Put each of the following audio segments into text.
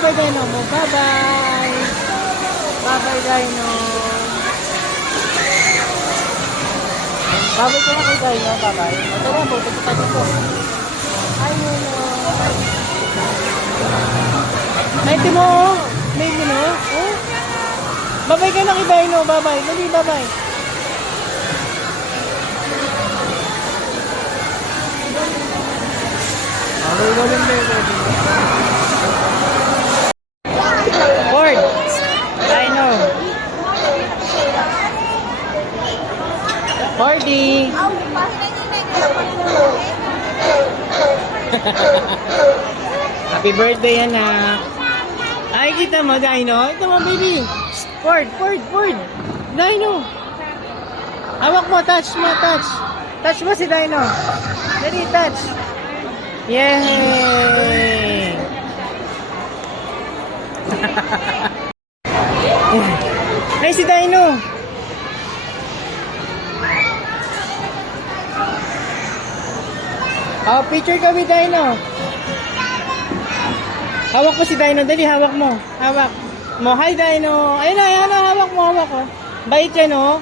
Bye-bye, Dino mo. Bye-bye. Bye-bye, Dino. Bye-bye ka na kay Dino. Bye-bye. Tara, buto pa dito. Hi, Nuno. Naiti mo, oh. Maybe, no? Oh. Bye-bye ka na kay Dino. Bye-bye. Dali, bye-bye. Ford. Dino. Fordy. Happy birthday, anak. Ay, kita mo, Dino. Ito mo, baby. Ford. Dino. Hawak mo, touch mo, touch. Touch mo si Dino. Dali, touch. Yay! Ay, si Dino. Oh, picture kami, Dino. Hawak mo si Dino. Dali, hawak mo. Hawak mo. Hi, Dino. Ayun na. Hawak mo, hawak ko. Bait yan, oh.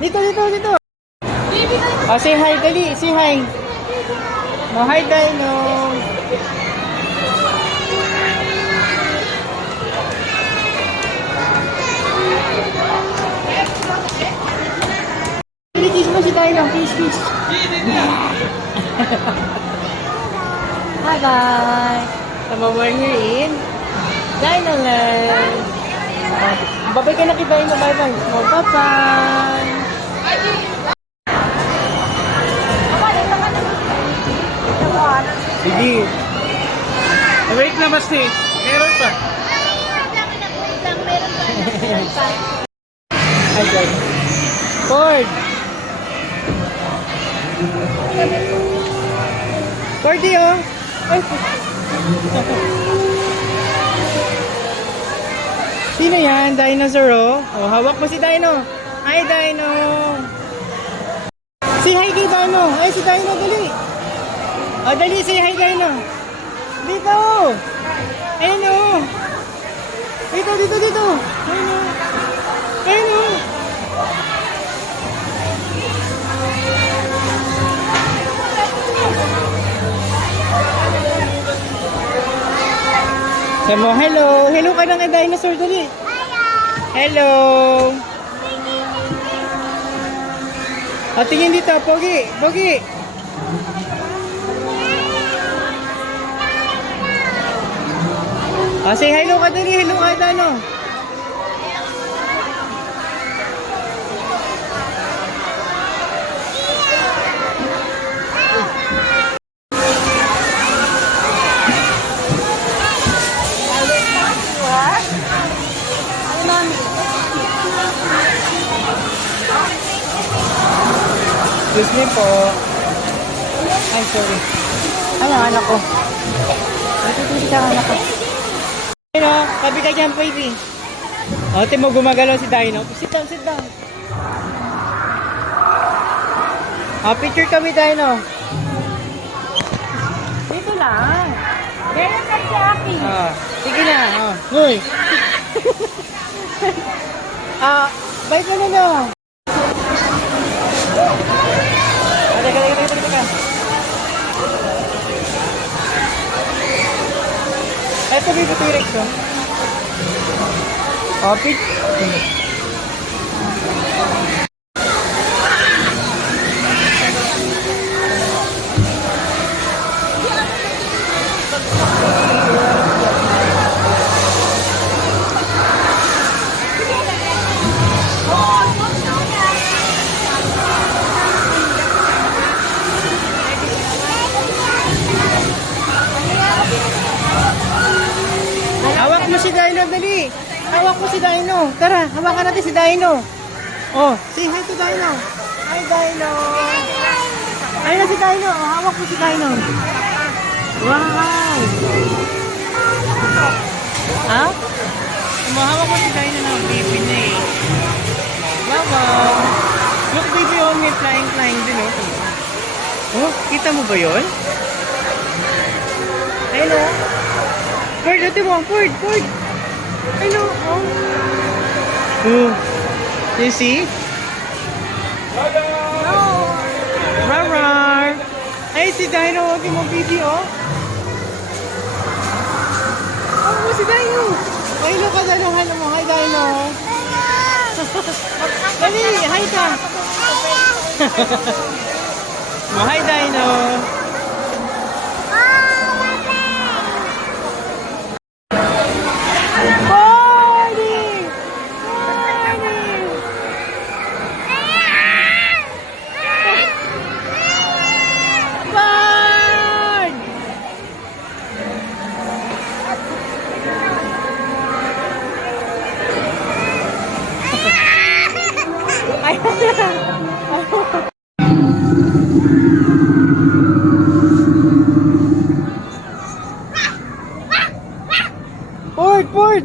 Dito. Oh, say hi, dali. Say hi. Oh, hi, Dino. Kiss mo si Dino. Kiss. Bye-bye. Tama mo here in Dino Land. Babay ka na kay Dino. Bye-bye. Oh, bye-bye. Sige. Wait na basta eh. Meron pa. Ay, God. Ford. Fordy, oh. Ay. Sino yan? Dinosaur, oh. Oh, hawak mo si Dino. Hi, Dino. Say hi kay Dino. Ay, si Dino, dali. Oh, dali, say hi, Dino. Dito. Ayun, oh. Dito. Ayun, oh. Ayun, oh. Sabi mo, hello. Hello ka na kay Dinosaur, dali. Hello. O, tingin dito, Pogi. O, say hello ka, dali. Hello ka, Dino. Excuse me po. Ay, sorry. Ay, ang anak ko. Ito ka, anak ko. Dino, tabi ka dyan, baby. O, mo gumagalaw si Dino. Sit down. O, picture kami, Dino. Dito lang. Meron ka si Aki. O, sige na. O, huy. Bye ka na, no. Teka. Ito dito T-Rex, oh. Oh, hawak mo si Dino, dali. Hawak mo si Dino. Tara, hawakan natin si Dino. Oh, say hi to Dino. Hi, Dino. Ayun na si Dino. Oh, hawak mo si Dino. Wow. Ha? Humahawak mo si Dino ng baby na eh. Wow. Look, baby, oh, may flying din, oh. Oh, kita mo ba yun? Ayun, oh. Ford, ate mo. Ford, Ford. I know. Oh. Oh. You see? Rar, rar. Ay, si Dino. Huwag mo, baby, oh. Oh, si Dino. Ay, no ka, Dino. Hello mo. Hi, Dino. Dali, hi ka. Hi, Dino.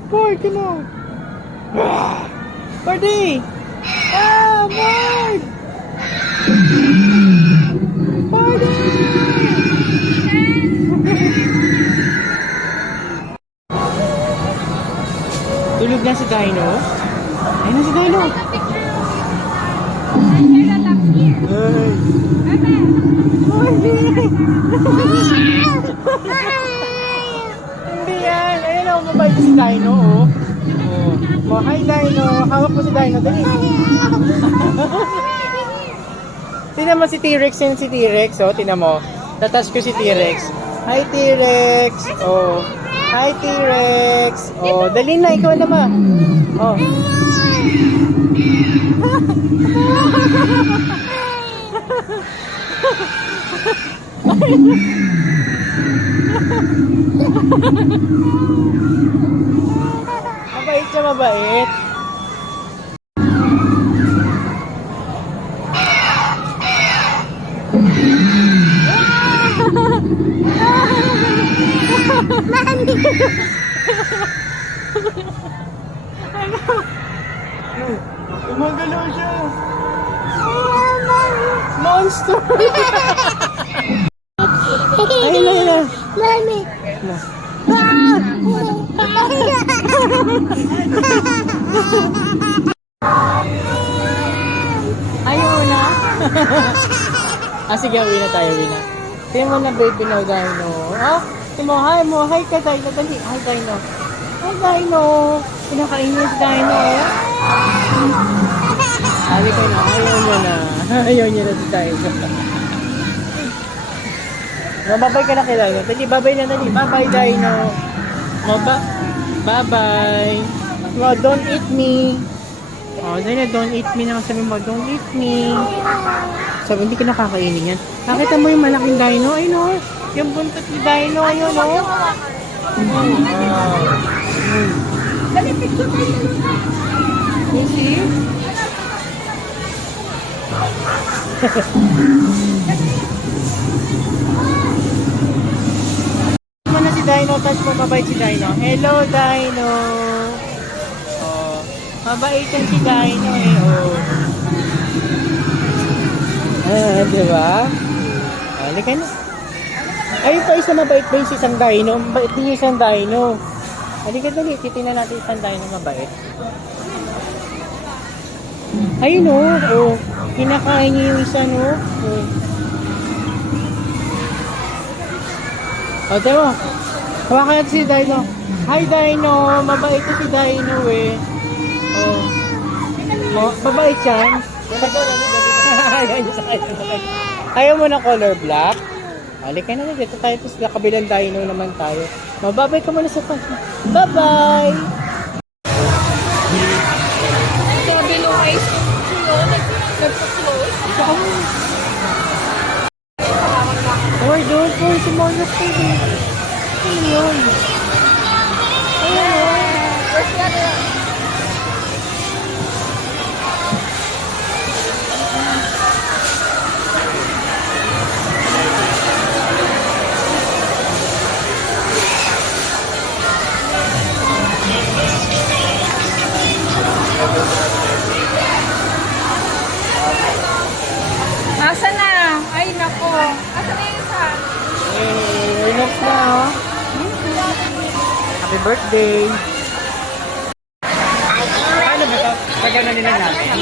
Ford, come on. Fordy! Ah, Ford! Fordy! Tulog na si Dino? Ayun na si Dino. Ay. Fordy! Hindi yan. Ayun ako, mabait si Dino, oh. Oh, hi Dino. Hawak mo si Dino. Dali. Tingnan mo si T-Rex yun, si T-Rex. Oh, tingnan mo. Tatouch ko si T-Rex. Hi T-Rex. Oh. Hi T-Rex. Oh, dali na. Ikaw naman. Oh. Mabait siya, mabait. Mami! Gumagalaw siya. Monster! Ayun na, ayun na. Mami! Ayaw na. Sige, uwi na tayo, uwi na. Tingnan mo na, baby na, Dino. Ah, tingnan mo, hi mo. Hi ka, Dino. Dali. Hi, Dino. Hi, Dino. Pinakain niya si Dino. Sabi ko na, ayaw mo na. Ayaw niya na si Dino. Mababay ka na kay Dino. Dali, babay na, dali. Babay, Dino. Bye-bye. Oh, don't eat me. Oh, Dino, don't eat me na. Sabi mo, don't eat me. Sabi, hindi ka nakakainin yan. Nakita mo yung malaking Dino? Ay, no. Yung buntot ni Dino, ayun, no. Dali, picture tayo. You see? Muna si Dino, touch mo, mabait si Dino. Hello, Dino. Oh, mabait yan si Dino, eh, oh. Ah, diba? Halika na. Ayun pa, isa mabait ba yung isang Dino? Mabait din yung isang Dino. Halika dali, titignan natin isang Dino mabait. Ayun, oh. Oh. Kinakain niya yung isa, no? Oh. O, diba? Hawakan natin si Dino. Hi, Dino. Mabait ko si Dino, eh. Oh. Oh, mabait yan. Ayaw mo na color black? Halika na, dito tayo. Tapos kabilang Dino naman tayo. Mababay ka muna sa pan. Bye-bye! Sabi nung ice cream ko, nagpa-close. Or doon po, sumonok po. Ano yun? Ayun. Asa na? Ay, nako. Asa na yung isa? Eh, enough na, oh. Happy birthday! Paano ba ito? Pagano nila natin?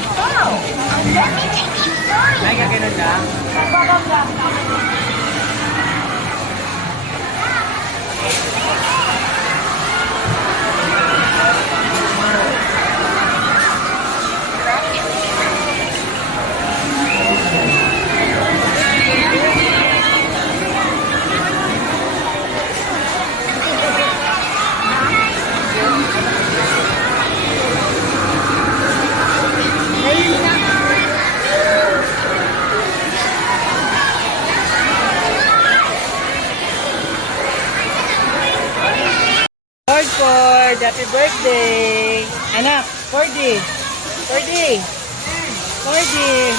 Ay, kaganon lang. Ford, happy birthday! Anak, Fordy! Fordy! Fordy!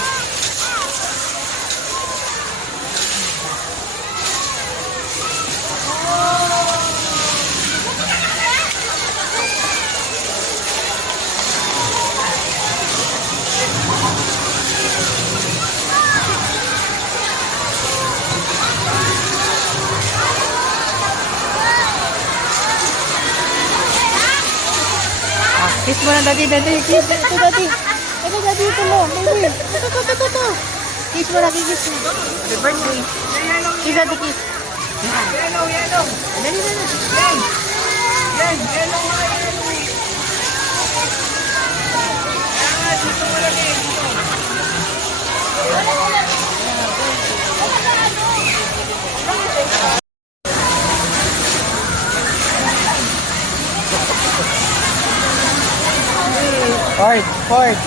Kiss mo na, daddy, daddy, kiss. Ito, daddy. Ito, daddy, ito mo, baby. Ito. Kiss mo na, kiss mo. Happy birthday. Kiss, daddy, kiss. Yellow. Dali. Yellow. Dito mo lang dito. Ford.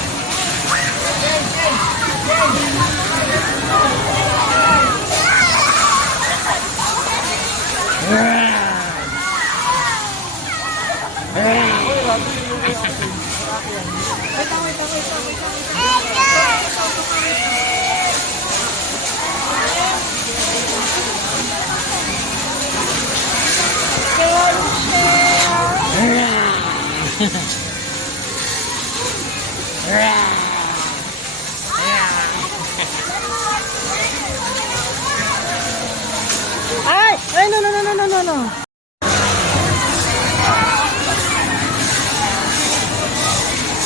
Ay, no.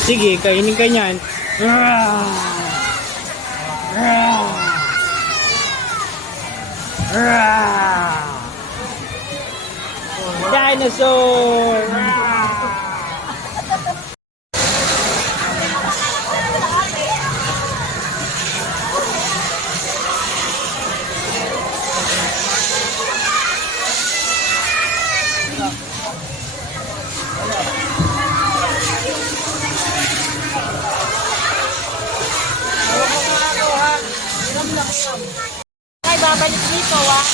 Sige, kainin ka niyan. Dinosaur! Ay, babalik dito, Bam.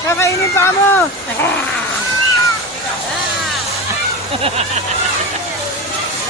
Kakainin pa mo!